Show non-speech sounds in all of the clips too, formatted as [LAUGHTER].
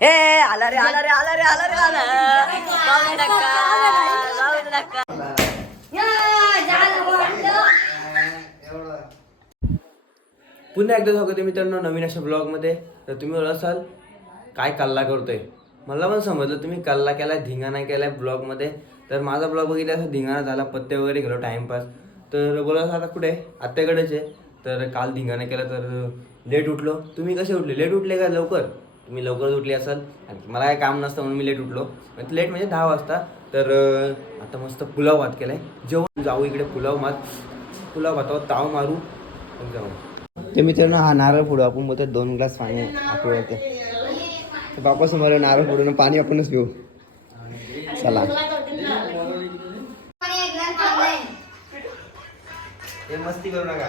ए आला रे आला रे आला रे आला रे आला नका नका पुन्हा एकदा स्वागत आहे मित्रांनो नवीन अशा ब्लॉगमध्ये तर तुम्ही बोला असाल काय कल्ला करतोय? मला पण समजलं तुम्ही कल्ला केला धिंगाणा केला ब्लॉगमध्ये तर माझा ब्लॉग बघितला असं धिंगाणा झाला पत्ते वगैरे गेलो टाइमपास तर बोला आता कुठे? आहे? आत्याकडेच आहे. तर काल धिंगाणा केला तर लेट उठलो. तुम्ही कसे उठले? लेट उठले का लवकर? तुम्ही लवकर उठली असाल. आणि मला काय काम नसतं म्हणून मी लेट उठलो. लेट म्हणजे दहा वाजता. तर आता मस्त पुलाव भात केलाय. जेवण जाऊ इकडे पुलाव भात. पुलाव भातावर ताव मारू. जाऊ. ते मित्रांनो हा नारळ फोडू. आपण बोलतो दोन ग्लास पाणी आपल्याला बापा समोर नारळ फोडून पाणी आपणच पिऊ. चला. मस्ती करू नका.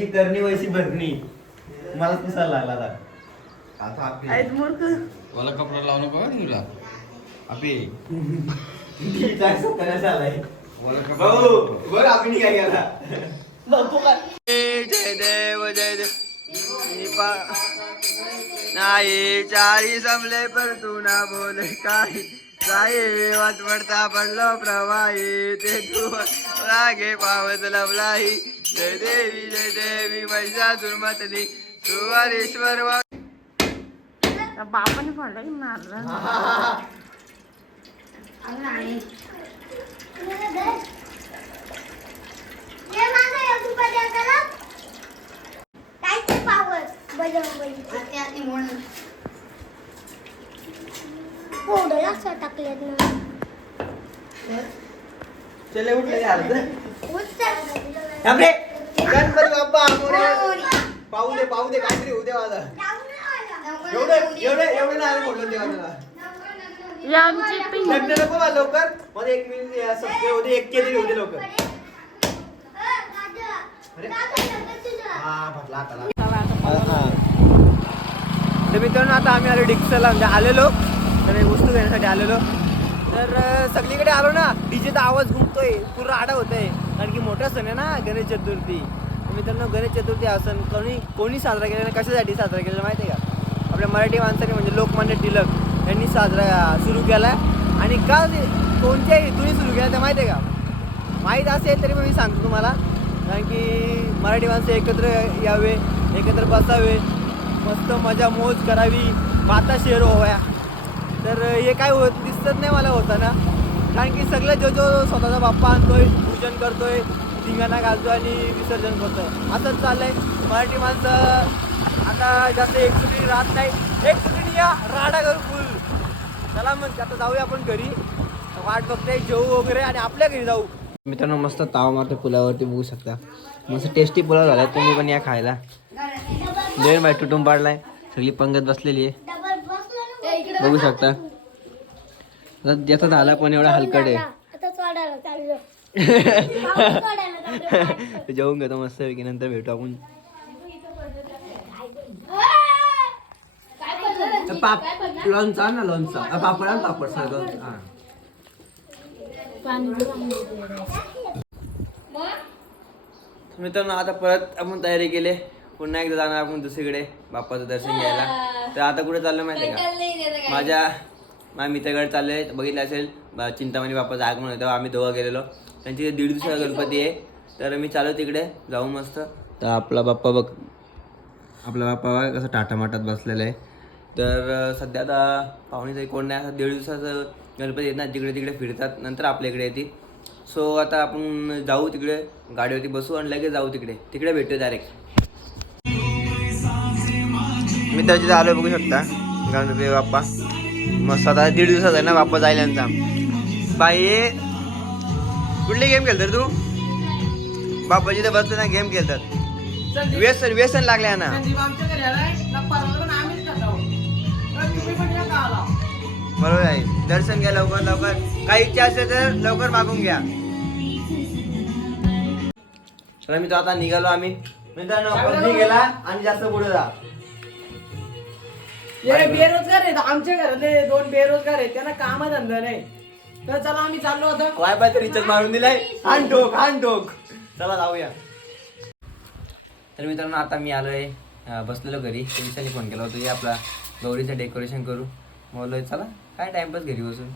जशी करणी वैसी भरणी मला पुसायला लागला आता. आता आपली मला कपडा लावू नको बरं तुला. आपे. आलाय मला कपडा भाऊ बघ आपण काय केला जय देव जय देव मी पा- नाही चारी संपले पर तू ना बोले काही काही वाट पडता पडलो प्रवाही ते तू लागे पावत लवलाही जय देवी जय देवी महिषासुर मतली सुवारेश्वर वा बापाने फोडला की मारला ना चले उठले अर्ध? गणपती बाप्पा मोरया. पाहू दे पाहू दे काहीतरी होऊ दे माझा. एवढे एवढे एवढे नाही तुला लग्न नको मला लवकर. मला एक मिनिट सगळे होते एक केली होते लवकर. तर मित्रांनो आता आम्ही आलो डिक्सला. म्हणजे आलेलो. तर एक वस्तू घेण्यासाठी आलेलो. तर सगळीकडे आलो ना. डीजेचा आवाज घुमतोय. पूर्ण आडा होतोय. कारण की मोठा सण आहे ना गणेश चतुर्थी. मित्रांनो गणेश चतुर्थी हा सण कोणी कोणी साजरा केलेला कशासाठी साजरा केलेला माहिती आहे का? आपल्या मराठी माणसाने म्हणजे लोकमान्य टिळक यांनी साजरा सुरू केला आणि का कोणत्या हेतूने सुरू केला ते माहिती आहे का? माहीत असेल तरी मग मी सांगतो तुम्हाला. कारण की मराठी माणसं एकत्र यावे एकत्र बसावे मस्त मजा मोज करावी माता शेर व्हाव्या. तर हे काय होत दिसत नाही मला होताना. कारण की सगळं जो जो स्वतःचा बाप्पा आणतोय पूजन करतोय धिंगाणा घालतोय आणि विसर्जन करतोय. असंच चाललंय. मराठी माणसं आता जास्त एकजुटी राहत नाही एकजुटीने या राडा करू फुल चला मग आता जाऊया आपण घरी. वाट बघते जेऊ वगैरे आणि आपल्या घरी जाऊ. मित्रांनो मस्त ताव मारतो पुलावरती बघू शकता. मस्त टेस्टी पुलाव झालाय तुम्ही पण या खायला. लेर माय तुटून पाडलाय. सगळी पंगत बसलेली आहे. बघू शकता. याचा झाला पण एवढा हलकट आहे आता चढायला चाललो पाऊस पडायला चाललो. जेवून घेतो मस्त की नंतर भेटू आपण. पाप लोणचा ना लोणचा. पापड आणि पापड सर हा. मित्रांनो आता परत आपण तयारी केली. पुन्हा एकदा जाणार आपण दुसरीकडे बाप्पाचं दर्शन घ्यायला. तर आता कुठे चाललं माहिती आहे का? माझ्या माझ्या मित्राकडे चाललोय. बघितलं असेल बा- चिंतामणी बाप्पाचं आगमन होतं तेव्हा आम्ही दोघं गेलेलो. त्यांची दीड दिवसाचा गणपती आहे. तर मी चालू तिकडे जाऊ मस्त. तर आपला बाप्पा बघ आपला बाप्पा बघा कसं टाटामाटात बसलेला आहे. तर सध्या आता पाहुणीचं कोण नाही असं दीड दिवसाचं गणपती येत ना जिकडे तिकडे फिरतात नंतर आपल्या इकडे येते सो आता आपण जाऊ तिकडे गाडीवरती बसू आणि लगेच जाऊ तिकडे. तिकडे भेटू डायरेक्ट मी त्याची आलो बघू शकता. गणपती बाप्पा. मस्त आता दीड दिवसाचा आहे ना बाप्पा जाईल यांचा बाई कुठली गेम खेळतात तू? बापाजी तर बसले ना गेम खेळतात. व्यसन व्यसन लागले ना. बरोबर आहे. दर्शन घ्या लवकर लवकर. काही इच्छा असेल तर लवकर मागून घ्या. तर मी तो आता निघालो आम्ही. मित्रांनो बदली गेला आणि जास्त पुढे जा. हे बेरोजगार आहेत. आमच्या घरातले दोन बेरोजगार आहेत. त्यांना काम धंदा नाही. तर चला आम्ही चाललो होतो वायफाय तर रिचार्ज मारून दिलाय? हान ठोक हान ठोक चला जाऊया. तर मित्रांनो आता मी आलोय अं, बसलेलो घरी. दिवसांनी फोन केला होता. ये आपला गौरीचं डेकोरेशन करू. बोललोय चला काय टाइमपास घरी बसून?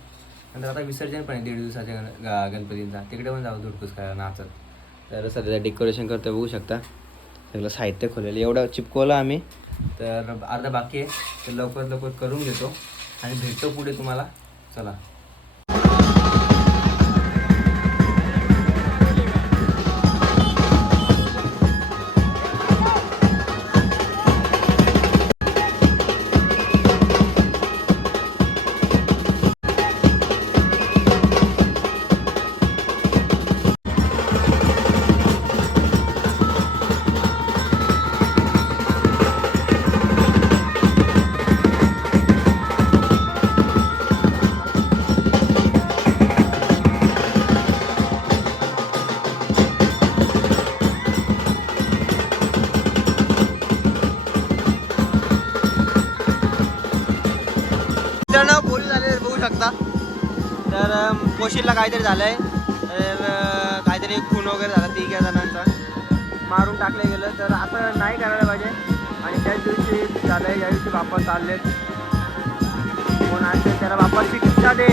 नंतर आता विसर्जन पण आहे दीड दिवसाच्या गण- गा- गणपतींचा. तिकडे पण जाऊ धुडकूस करायला नाचत. तर सध्या डेकोरेशन करतो बघू शकता. सगळं साहित्य खोलेलं. एवढं चिपकवलं आम्ही. तर अर्धा बाकी आहे. तर लवकर लवकर करून घेतो. आणि भेटतो पुढे तुम्हाला. चला. तर अम, कोशीला काहीतरी आहे तर काहीतरी खून वगैरे झाला तिघ जणांचा. मारून टाकलं गेलं तर असं नाही करायला पाहिजे. आणि त्याच दिवशी झालंय या दिवशी वापस चाललेत कोण आणते त्याला वापस शिक्षा दे.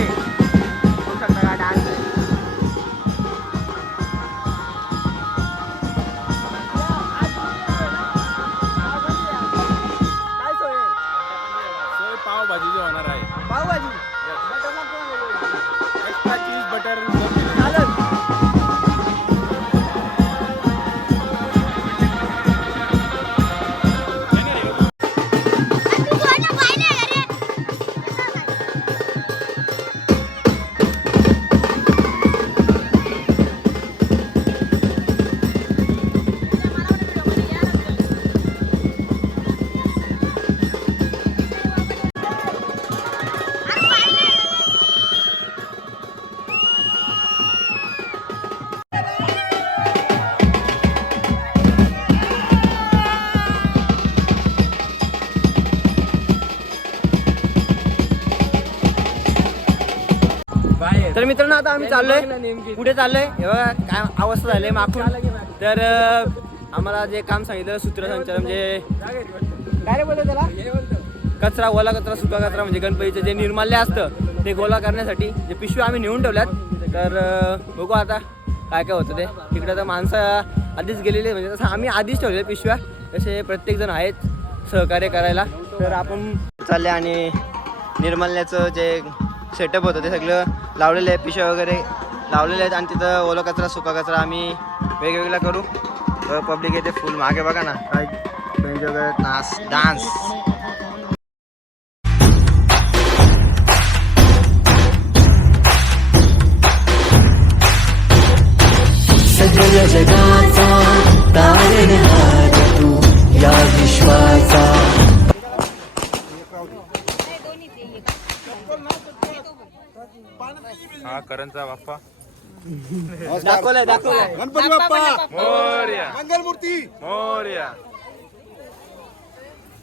तर मित्रांनो आता आम्ही चाललोय. कुठे चाललोय? हे बघा काय अवस्था झाली मागून. तर आम्हाला जे काम सांगितलं सूत्रसंचालन म्हणजे काय रे बोलतो त्याला? कचरा ओला कचरा सुका कचरा म्हणजे गणपतीचं जे निर्माल्य असतं ते गोळा करण्यासाठी जे पिशव्या आम्ही नेऊन ठेवल्यात. तर बघू आता काय काय होतं ते. तिकडे तर माणसं आधीच गेलेली म्हणजे तसं आम्ही आधीच ठेवलेल्या पिशव्या. तसे प्रत्येकजण आहेत सहकार्य करायला. तर आपण चालले आणि निर्माल्याचं जे सेटअप होतं. ते सगळं लावलेलं आहे पिशव्या वगैरे लावलेले आहेत आणि तिथं ओला कचरा सुका कचरा आम्ही वेगवेगळा करू. पब्लिक येते फुल मागे बघा ना. काय बेंच वगैरे नाच डान्स सगळ्या जगाचा तारणहार तू या विश्वाचा. करंचा बाप्पा. दाखवलंय दाखवलंय. गणपती बाप्पा. मोर्या. मंगलमूर्ती. मोर्या.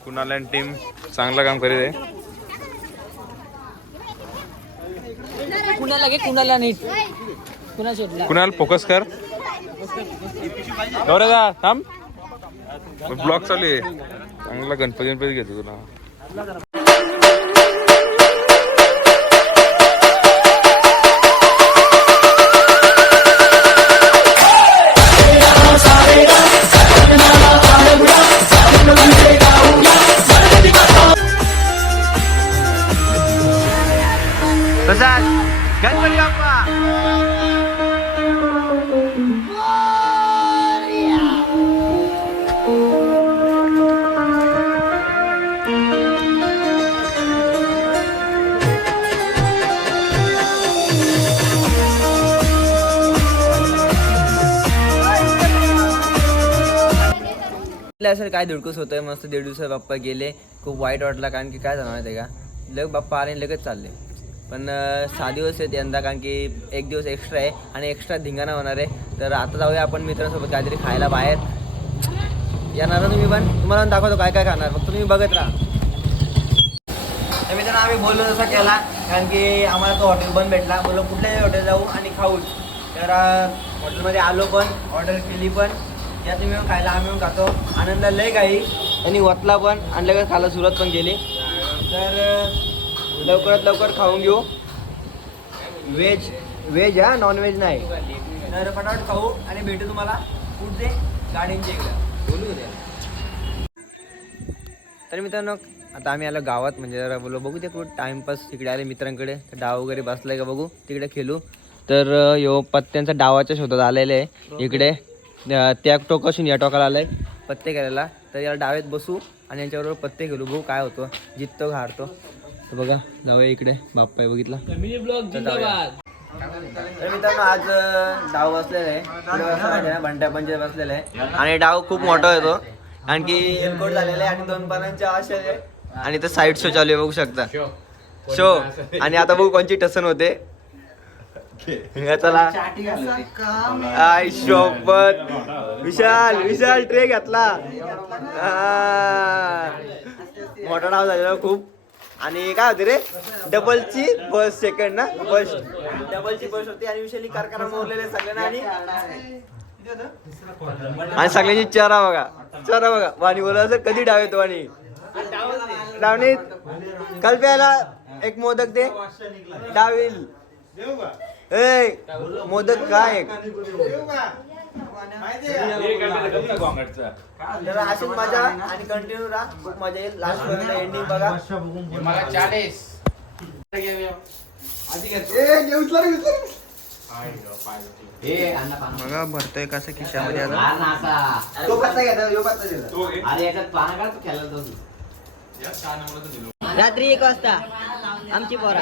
कुणाला टीम चांगलं काम करीत आहे. कुणाला घे कुणाला नीट कुणा शोधला? कुणाल फोकस कर. थांब. ब्लॉक चालू आहे. चांगला गणपती गणपती घेतो तुला. असेल काय धुडकूस होतंय? मस्त दीड दिवसात बाप्पा गेले. खूप वाईट वाटला कारण की काय झालं माहिती का? लग बाप्पा आले आणि लगेच चालले. पण सहा दिवस आहेत यंदा कारण की एक दिवस एक्स्ट्रा आहे आणि एक्स्ट्रा धिंगाणा होणार आहे. तर आता जाऊया आपण मित्रांसोबत काहीतरी खायला बाहेर. येणार ना तुम्ही पण? तुम्हाला पण दाखवतो काय काय खाणार. फक्त तुम्ही बघत राहा. तर मित्रांनो आम्ही बोललो तसा केला कारण की आम्हाला तो हॉटेल बंद भेटला. बोललो कुठल्याही हॉटेल जाऊ आणि खाऊ. तर हॉटेलमध्ये आलो पण ऑर्डर केली पण. या तुम्ही खायला आम्ही येऊन खातो. आनंद लय काही. त्यांनी वतला पण आणि लगेच खायला सुरुवात पण केली. तर लवकरात लवकर खाऊन घेऊ. व्हेज व्हेज हा? नॉन व्हेज नाही. तर फटाफट खाऊ आणि भेटू तुम्हाला कुठे गाडींच्या बोलू द्या तर मित्रांनो आता आम्ही आलो गावात. म्हणजे जरा बोललो बघू ते कुठं टाइमपास तिकडे आले मित्रांकडे. तर डाव वगैरे बसलाय का बघू? तिकडे खेळू. तर यो पत्त्यांचा डावाच्या शोधात आलेले आहे. इकडे. त्या टोकासून या टोकाला आलाय. पत्ते करायला तर याला डावेत बसू आणि यांच्याबरोबर पत्ते खेळू बघू काय होतं. जिततो हारतो. तर बघा जाऊया इकडे. बाप्पा बघितला. मित्रांनो आज डाव बसलेला आहे. बंट्या पंचायत बसलेला आहे. आणि डाव खूप मोठा येतो कारण की एनकोड झालेला आहे आणि दोन पानांच्या आशा आहे आणि तर साईड शो चालू आहे बघू शकता. शो आणि आता बघू कोणची टसन होते. आय शोबत विशाल विशाल ट्रे घेतला. मोठा डाव झालेला खूप. आणि काय होते रे? डबलची फर्स्ट सेकंड ना? फर्स्ट डबलची फर्स्ट होती आणि विशाली कारखाना मोरलेले सगळ्यांना आणि आणि सगळ्यांची चरा बघा. चरा बघा. वाणी बोला असं कधी डाव येतो आणि डावणी काल प्यायला एक मोदक दे. डावील. ए मोदक काय? एक? जरा अशीच मजा आणि कंटिन्यू राहा. खूप मजा येईल. लास्ट पर्यंत एंडिंग बघा. मला चाळीस बघा भरतोय कसं खिशामध्ये आता? तो पत्ता घेता यो पत्ता दिला. रात्री एक वाजता. आमची पोरा.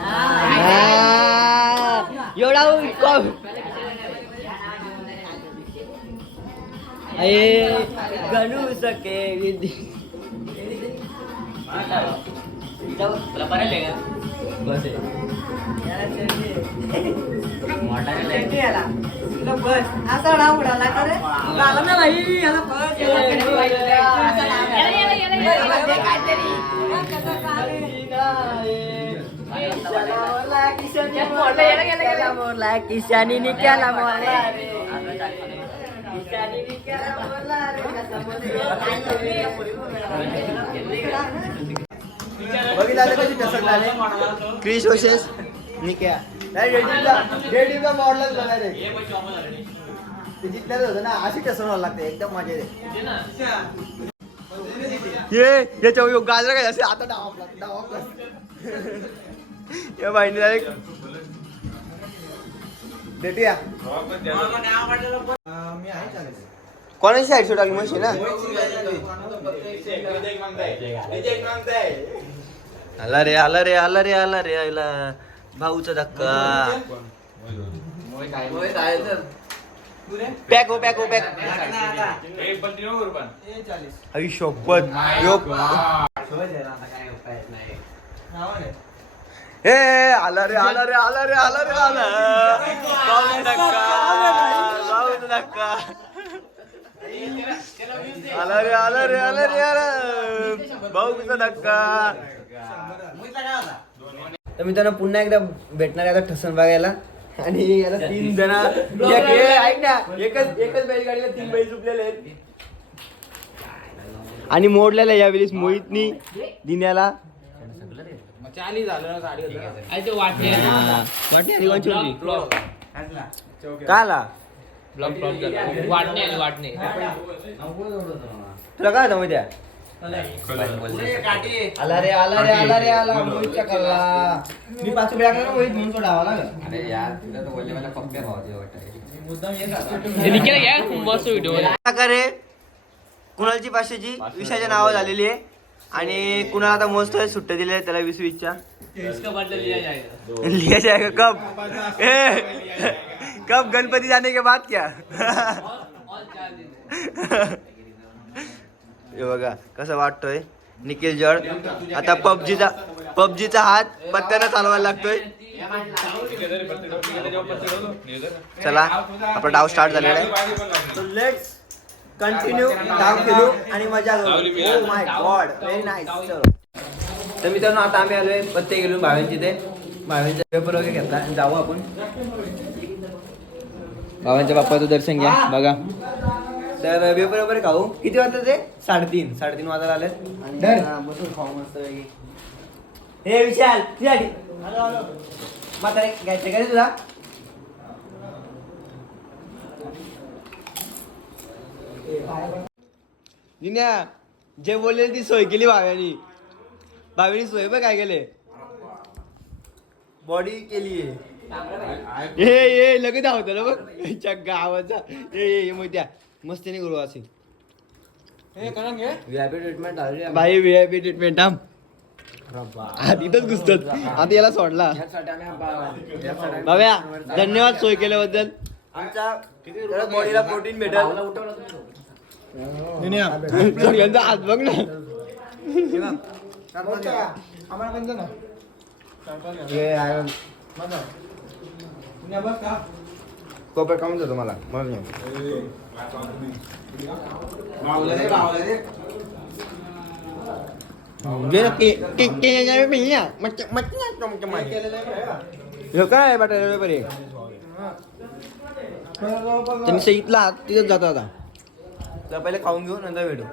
आ, एवढा उ- अये गणू सके विधी. बस आहे. असा डाव उडाला का रे झालं ना भाई याला बस मोरला किशानी केला मोरला बघितलं आता कशी टसक झाले क्रिश ओशेस निक्या नाही रेडिमला रेडिमला मॉडलच बघायला ते जिंकल्याच होतं ना अशी व्हायला लागते एकदम मजा येते ये याच्या गाजरा काय असे आता डाव आपला डाव आपला. [LAUGHS] या बाईने डायरेक्ट भेटूया. कोणाची साईड शो टाकली मशी ना आला रे आला रे आला रे आला रे आला. भाऊचा धक्का. पॅक हो पॅक. हो पॅक यो हे आला रे आला रे आला रे आला रे आला. भाऊचा धक्का. भाऊचा धक्का. आला रे आला रे आला रे आला. भाऊचा धक्का. तर मित्रांनो पुन्हा एकदा भेटणार आहे आता ठसन बघायला. आणि याला तीन जण ऐक ना एकच एकच बैलगाडीला तीन बैल झुपलेले आहेत. आणि मोडलेला यावेळेस मोहितनी दिन्याला. चाली झालं ना साडी वाटणे वाटणी आली कोणची होती काय आला वाटणे आली वाटणे तुला काय होतं माहिती आला रे आला रे आला रे आला. मोहितच्या कल्ला. मी पाच रुपये टाकला ना मोहित म्हणून तो डावाला ग. अरे यार तुला तर बोलले मला भावाचे वाटतं प्रकारे कुणालची पाचशेची? विषयाच्या नावं झालेली आहे. आणि कुणाला आता मस्त सुट्ट्या दिल्या त्याला वीस वीसच्या लिया जाएगा. कब ए, कब गणपती जाने के बाद क्या? [LAUGHS] हे बघा कसं वाटतोय? निखिल जड. आता पबजीचा पबजीचा हात पत्त्यानं चालवायला लागतोय. चला आपला डाव स्टार्ट झालेला आहे. लेट्स कंटिन्यू डाव खेळू आणि मजा करू. माय गॉड व्हेरी नाईस तर मित्रांनो आता आम्ही आलोय पत्ते गेलो भाव्यांची ते. भाव्यांचा पेपर वगैरे घेतला. आणि जाऊ आपण. भावांच्या बाप्पाचं दर्शन घ्या बघा. तर पेपर वगैरे खाऊ. किती वाजता ते? साडेतीन. साडेतीन वाजायला बसून खाऊ मस्त हे विशाल तुझ्यासाठी. म्हातारे घ्यायचं का तुला? निन्या जे बोलले ती सोय केली भाव्यानी. भाव्यानी सोय बघ काय केले बॉडी केली हे ये लगेच धावतो ना बघ. [LAUGHS] गावाचा. ये ये ये मोठ्या मस्त नाही करू असे भाई व्ही आय पी ट्रीटमेंट आम आधी इथंच घुसतात आता याला सोडला. भाव्या धन्यवाद सोय केल्याबद्दल. आमच्या बॉडीला प्रोटीन भेटेल. [LAUGHS] यांचा हात बघ ना. हे आहे. कोपऱ्यात कामून जातो मला नाही. ना, ना. तुमच्या काय आहे बटाटा पेपर त्यांनी सईतला तिथेच जातो आता तर पहिले खाऊन घेऊ नंतर भेटू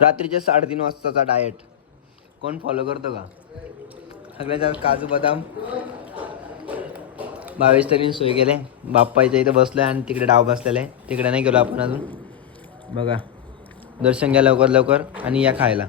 रात्रीच्या साडेतीन वाजताचा डाएट कोण फॉलो करतो का सगळ्यात काजू बदाम बावीस तरी सोय केले बाप्पाच्या इथं बसलोय आणि तिकडे डाव बसलेला आहे तिकडे नाही गेलो आपण अजून. बघा. दर्शन घ्या लवकर लवकर आणि या खायला.